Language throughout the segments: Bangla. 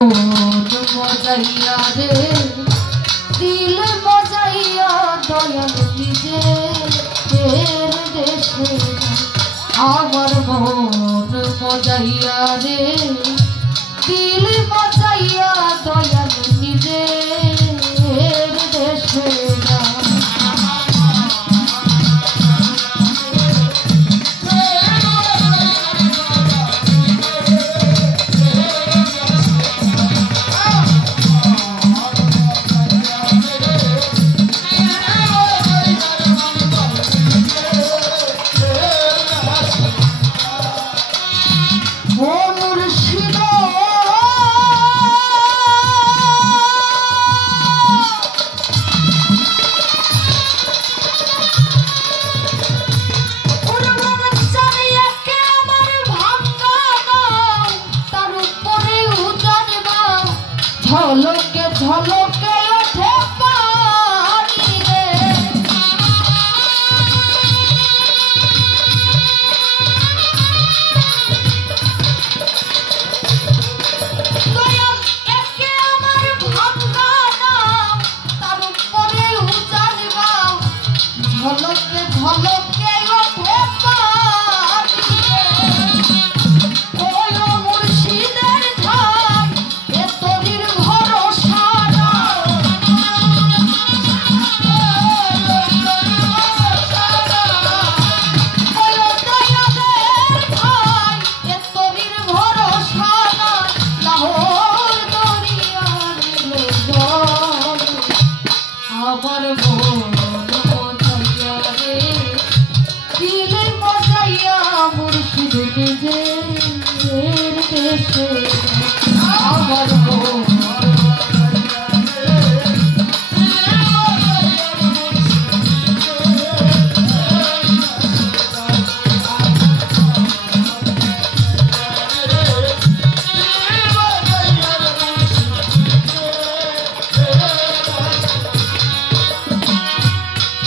মজাইয়া রে দিল মজাইয়া দয়াল নিজে দেশে আমার মন মজাইয়া রে দিল মজাইয়া দয়াল নিজে দেশে ঝলকে ঝলকে ওঠে পানি রে দয়াল একে আমার ভাঙ্গা নাম তার উপরে উজান গাও ঝলকে ঝলকে ওঠে পানি রে ওই মুর্শিদের ধান এ তরির আমার মন মজাইয়া রে দিল মজাইয়া মুর্শিদ নিজের দেশে আমার মন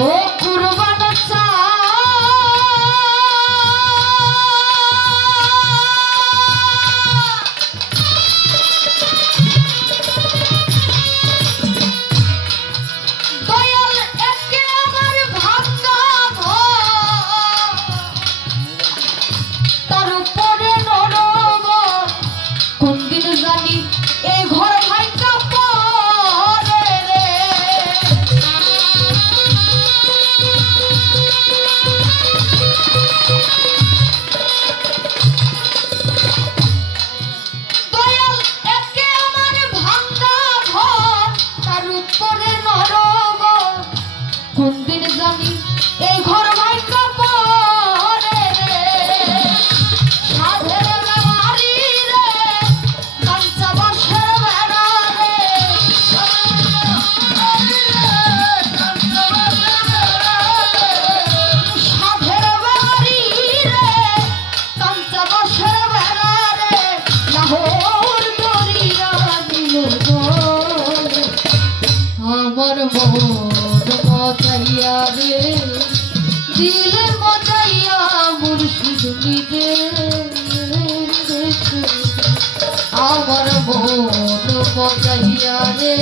ও কুরবান চা দয়াল একে আমার ভাঙ্গা ঘর তার উপরে নরম কোন দিন জানি এই ঘর ভাঙ্গা পড়ে রে কোন দিন জানি এই ঘর ভাঙ্গা পড়ে রে সাধের বেড়ারি রে কাঞ্চা বাঁশের বেড়া রে সাধের বেড়ারি রে কাঞ্চা বাঁশের বেড়া রে লাহোর দরিয়া দিল আমার মন মজাইয়া রে দিল মজাইয়া মুর্শিদ নিজের দেশে আমার মন মজাইয়া রে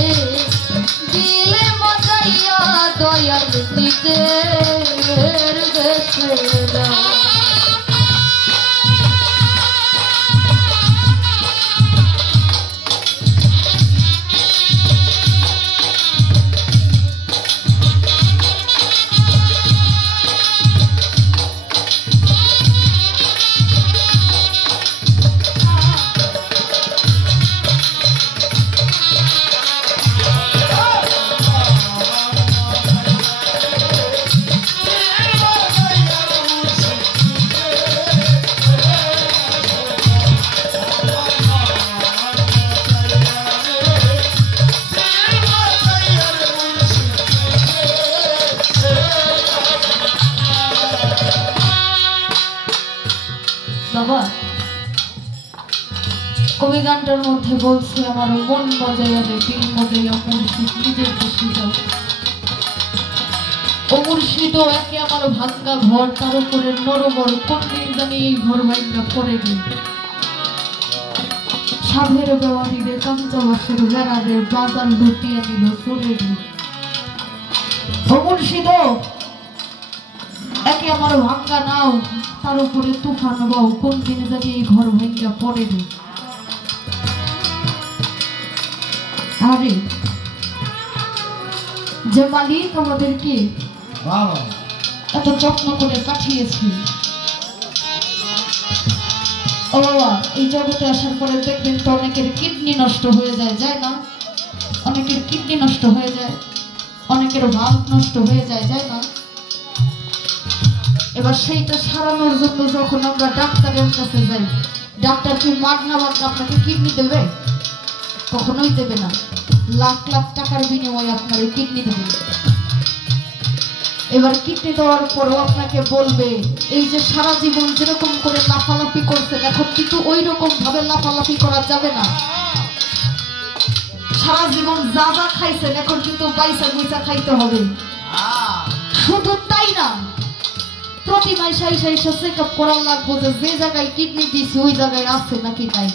দিল মজাইয়া দয়াল নিজের দেশে বাবা কবি গানটার মধ্যে বলছে আমার মন মজাইয়া রে দিল মজাইয়া মুর্শিদ নিজের দেশে যাও ও মুর্শিদ একে আমার ভাঙ্গা ঘর তার উপরে নরবর কোন দিন জানি এই ঘর ভাঙ্গা পড়ে গেল সাধের বেওয়ারিরে কাঞ্চবাসের বেড়ারে বাজার লুটিয়ে নিল চলে দিল। মুর্শিদ একে আমার ভাঙ্গা নাও, তার উপরে তুফান বাউ, কোন দিনে যদি এই ঘর ভেঙ্গা পড়ে রে। আরে যে মালিক আমাদেরকে এত যত্ন করে পাঠিয়েছে, ও বাবা, এই জগতে আসার পরে দেখবেন তো অনেকের কিডনি নষ্ট হয়ে যায়, যায় না? অনেকের কিডনি নষ্ট হয়ে যায়, অনেকের ভাল্ব নষ্ট হয়ে যায়, যায় না? এবার সেইটা সারানোর জন্য যখন আমরা ডাক্তারের কাছে যাই, ডাক্তার কি মাগনা আপনাকে কিডনি দেবে? কখনোই দেবে না। লাখ লাখ টাকার বিনিময়ে আপনার কিডনি দেবে। এবার কিডনি দেওয়ার পরও আপনাকে বলবে এই যে সারা জীবন যেরকম করে লাফালাফি করছেন, এখন কিন্তু ওই রকম ভাবে লাফালাফি করা যাবে না। সারা জীবন যা যা খাইছেন এখন কিন্তু পয়সা পয়সা খাইতে হবে। শুধু তাই না, প্রতি মাসে এসে চেক আপ করা লাগবে যে জায়গায় কিডনি দিছি ওই জায়গায় আছে নাকি নাই।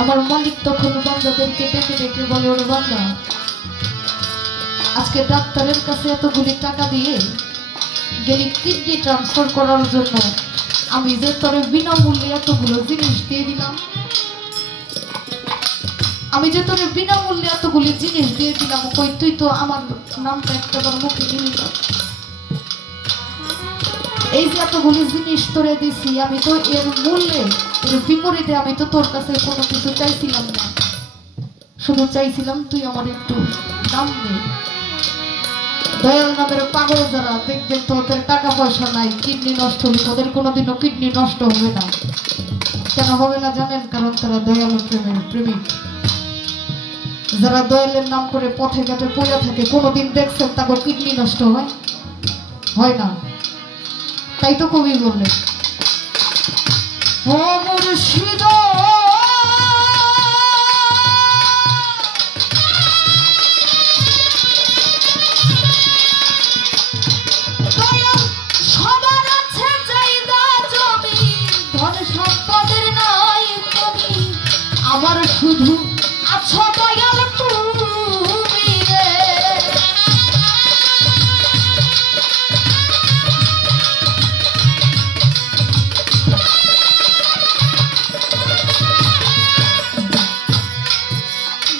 আমার মালিক তখন বান্দাদেরকে ডেকে ডেকে বলে, ওরে বান্দা, আজকে ডাক্তারের কাছে এতগুলি টাকা দিয়ে গেলি কিডনি ট্রান্সফার করার জন্য, আমি যে তোরে বিনামূল্যে এতগুলো জিনিস দিয়ে দিলাম, আমি যে তোরে বিনামূল্যে এতগুলি জিনিস দিয়ে দিলাম, কই তুই তো আমার নামটা একটাবার মুখে দিলি না। এই যে এতগুলি জিনিস তোরে দিছি, আমি তো এর মূল্যে, এর বিপরীতে আমি তো তোর কাছে কোনো কিছু চাইছিলাম না, শুধু চাইছিলাম তুই আমার একটু নাম দে। দয়াল নামের পাগল যারা দেখবেন তো ওদের টাকা পয়সা নাই, কিডনি নষ্ট হলে ওদের কোনোদিনও কিডনি নষ্ট হবে না। কেন হবে না জানেন? কারণ তারা দয়ালের প্রেমিক। যারা দয়ালের নাম করে পথে ঘাটে পড়ে থাকে, কোনোদিন দেখছেন তাদের কিডনি নষ্ট হয়? হয় না। তাই তো কবি বললেন, ও মুর্শিদ সবার আছে জায়গা জমি, ধন সম্পদের নাই কমি, আমার শুধু আছো দয়াল তুমি রে।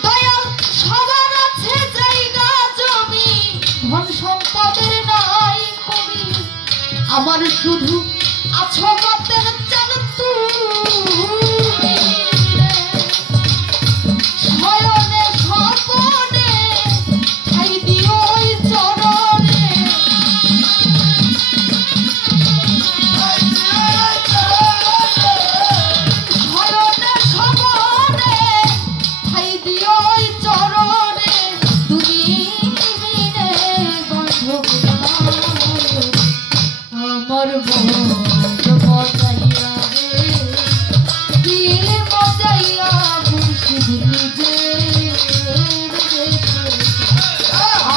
দয়াল সবার আছে জায়গা জমি, ধন সম্পদের নাই কমি, আমার শুধু আছো বাতের চাল তুমি রে। শয়নে স্বপনে ঠাই দিও ওই চরণে, শয়নে স্বপনে ঠাই দিও ওই চরণে, তুমি বিনে গন্ধ আমার মজাইয়া রে, দিল মজাইয়া মুর্শিদ নিজে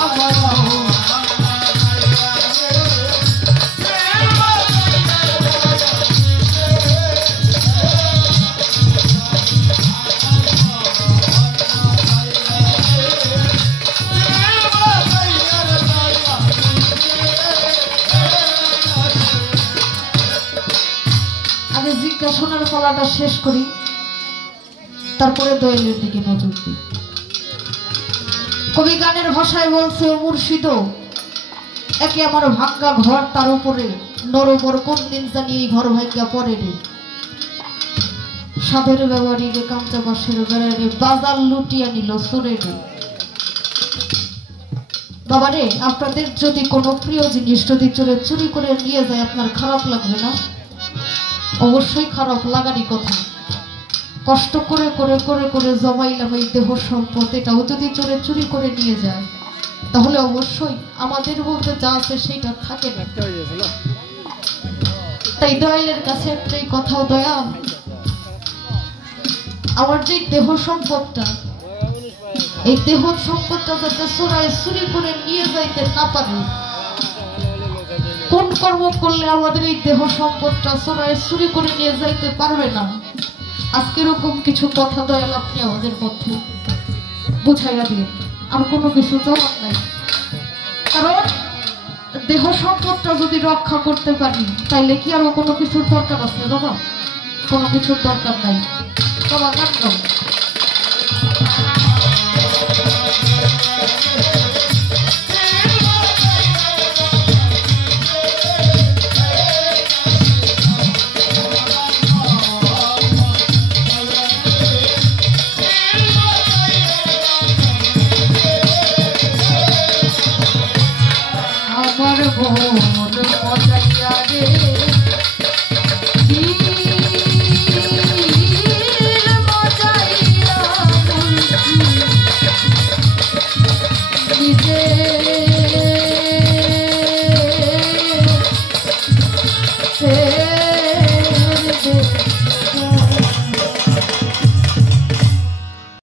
আমার আগে জিজ্ঞাসনের পালাটা শেষ করি, তারপরে দয়ালের দিকে নজর দিই। কবি গানের ভাষায় বলছে, ও মুর্শিদ একে আমার ভাঙ্গা ঘর, তার উপরে নরবর কোন দিন জানি এই ঘর ভাঙ্গা পড়ে রে। সাধের ব্যবহারী রে কাঞ্চবাসের বেড়ারে বাজার লুটিয়া নিল চোরে রে। বাবা রে, আপনাদের যদি কোনো প্রিয় জিনিস যদি চুরি করে নিয়ে যায়, আপনার খারাপ লাগবে না? অবশ্যই খারাপ লাগারই কথা। কষ্ট করে করে করে করে জমাইলাম এই দেহ সম্পদ, এটাও যদি চুরি করে নিয়ে যায়, তাহলে অবশ্যই আমাদের বলতে যা আছে সেইটা থাকে না। তাই দয়ালের কাছে একটাই কথা, দয়াল আমার যে দেহ সম্পদটা, এই দেহ সম্পদটা যাতে চুরি করে নিয়ে যাইতে না পারে, কোন কর্ম করলে আমাদের এই দেহ সম্পদটা চুরি করে নিয়ে যাইতে পারবে না, আজকে এরকম কিছু কথা দয়াল আপনি আমাদের মধ্যে বুঝাইয়া দিয়ে আর কোনো কিছু চাওয়ার নাই। কারণ দেহ সম্পদটা যদি রক্ষা করতে পারি তাইলে কি আরো কোনো কিছুর দরকার আছে বাবা? কোনো কিছুর দরকার নাই বাবা।